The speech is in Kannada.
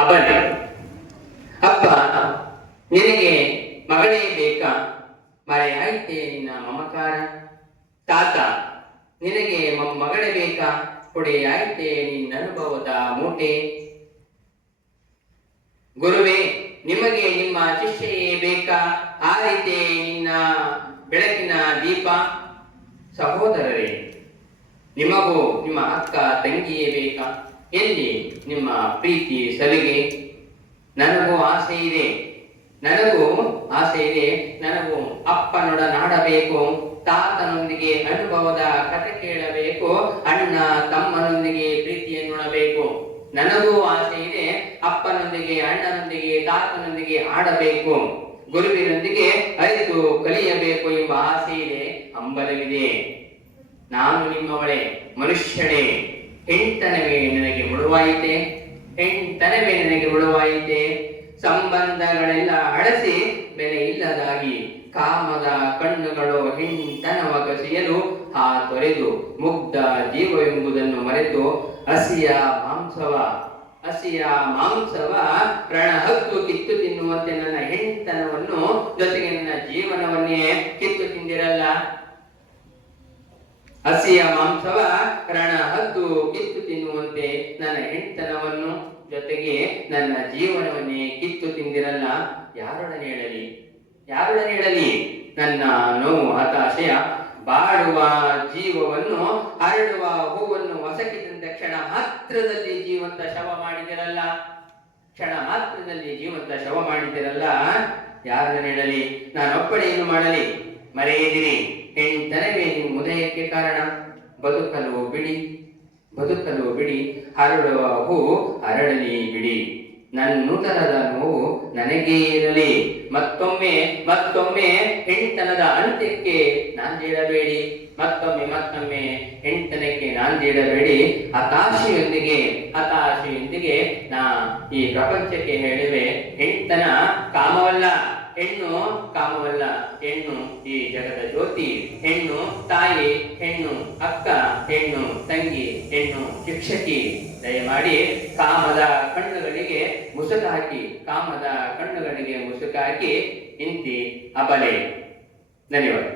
ಅಬಲೆ. ಅಪ್ಪ ನಿನಗೆ ಮಗಳೇ ಬೇಕಾ, ಮರೆಯಾಯಿತೆ ನಿನ್ನ ಮಮಕಾರ. ತಾತ ನಿನಗೆ ಮಗಳೇ ಬೇಕಾ, ಕೊಡೆಯಾಯಿತೆ ನಿನ್ನ ಅನುಭವದ ಮೂಟೆ. ಗುರುವೇ ನಿಮಗೆ ನಿಮ್ಮ ಶಿಷ್ಯೆಯೇ ಬೇಕಾ, ಆರಿತೆ ನಿನ್ನ ಬೆಳಕಿನ ದೀಪ. ಸಹೋದರರೇ ನಿಮಗೂ ನಿಮ್ಮ ಅಕ್ಕ ತಂಗಿಯೇ ಬೇಕಾ, ಎಲ್ಲಿ ನಿಮ್ಮ ಪ್ರೀತಿ ಸಲಿಗೆ. ನನಗೂ ಆಸೆ ಇದೆ, ನನಗೂ ಅಪ್ಪನೊಡನಾಡಬೇಕು, ತಾತನೊಂದಿಗೆ ಅನುಭವದ ಕಥೆ ಕೇಳಬೇಕು, ಅಣ್ಣ ತಮ್ಮನೊಂದಿಗೆ ಪ್ರೀತಿಯನ್ನುಣಬೇಕು. ನನಗೂ ಆಸೆ ಇದೆ, ಅಪ್ಪನೊಂದಿಗೆ ಅಣ್ಣನೊಂದಿಗೆ ತಾತನೊಂದಿಗೆ ಆಡಬೇಕು, ಗುರುವಿನೊಂದಿಗೆ ಅರಿತು ಕಲಿಯಬೇಕು ಎಂಬ ಆಸೆ ಇದೆ, ಹಂಬಲವಿದೆ. ನಾನು ನಿಮ್ಮವಳೇ, ಮನುಷ್ಯಳೇ, ಹೆಣ್ತನವೇ ನನಗೆ ಮುಳುವಾಯಿತೆ. ಸಂಬಂಧಗಳೆಲ್ಲ ಅಳಸಿ ಬೆಲೆ ಇಲ್ಲದಾಗಿ, ಕಾಮದ ಕಣ್ಣುಗಳು ಹೆಣ್ತನವ ಕಸಿಯಲು ತೊರೆದು, ಮುಗ್ಧ ಜೀವವೆಂಬುದನ್ನು ಮರೆತು ಹಸಿಯ ಮಾಂಸವ ರಣಹದ್ದು ಕಿತ್ತು ತಿನ್ನುವಂತೆ ನನ್ನ ಹೆಣ್ತನವನ್ನು ಜೊತೆಗೆ ನನ್ನ ಜೀವನವನ್ನೇ ಕಿತ್ತು ತಿಂದಿರಲ್ಲ. ಹಸಿಯ ಮಾಂಸವ ರಣಹದ್ದು ಕಿತ್ತು ತಿನ್ನುವಂತೆ ನನ್ನ ಹೆಣ್ತನವನ್ನು ಜೊತೆಗೆ ನನ್ನ ಜೀವನವನ್ನೇ ಕಿತ್ತು ತಿಂದಿರಲ್ಲ. ಯಾರೊಡನೆ ಹೇಳಲಿ ನನ್ನ ನೋವು ಹತಾಶೆಯ, ಬಾಡುವ ಜೀವವನ್ನು ಹರಡುವ ಹೂವನ್ನು ಹೊಸಕಿದಂತ ಕ್ಷಣ ಮಾತ್ರದಲ್ಲಿ ಜೀವಂತ ಶವ ಮಾಡಿದಿರಲ್ಲ. ಯಾರನ್ನ ಹೇಳಲಿ, ನಾನೊಬ್ಬಳೇ ಏನು ಮಾಡಲಿ. ಮರೆಯದಿರಿ, ಹೆಣ್ತನವೇ ನಿಮ್ಮ ಉದಯಕ್ಕೆ ಕಾರಣ. ಬದುಕಲು ಬಿಡಿ, ಹರಡುವ ಹೂ ಹರಡಲಿ ಬಿಡಿ. ನನ್ನುದರದ ನೋವು ನನಗೇ ಇರಲಿ. ಮತ್ತೊಮ್ಮೆ ಹೆಣ್ತನದ ಅಂತ್ಯಕ್ಕೆ ನಾಂದೇಡಬೇಡಿ. ಮತ್ತೊಮ್ಮೆ ಹೆಣ್ತನಕ್ಕೆ ನಾಂದೇಡಬೇಡಿ. ಹತಾಶೆಯೊಂದಿಗೆ ನಾ ಈ ಪ್ರಪಂಚಕ್ಕೆ ಹೇಳಿವೆ, ಹೆಣ್ತನ ಕಾಮವಲ್ಲ, ಹೆಣ್ಣು ಈ ಜಗದ ಜ್ಯೋತಿ. ಹೆಣ್ಣು ತಾಯಿ, ಹೆಣ್ಣು ಅಕ್ಕ, ಹೆಣ್ಣು ತಂಗಿ, ಹೆಣ್ಣು ಶಿಕ್ಷಕಿ. ದಯಮಾಡಿ ಕಾಮದ ಕಣ್ಣುಗಳಿಗೆ ಮುಸುಕು ಹಾಕಿ ಇಂತಿ ಅಬಲೆ. ಧನ್ಯವಾದ.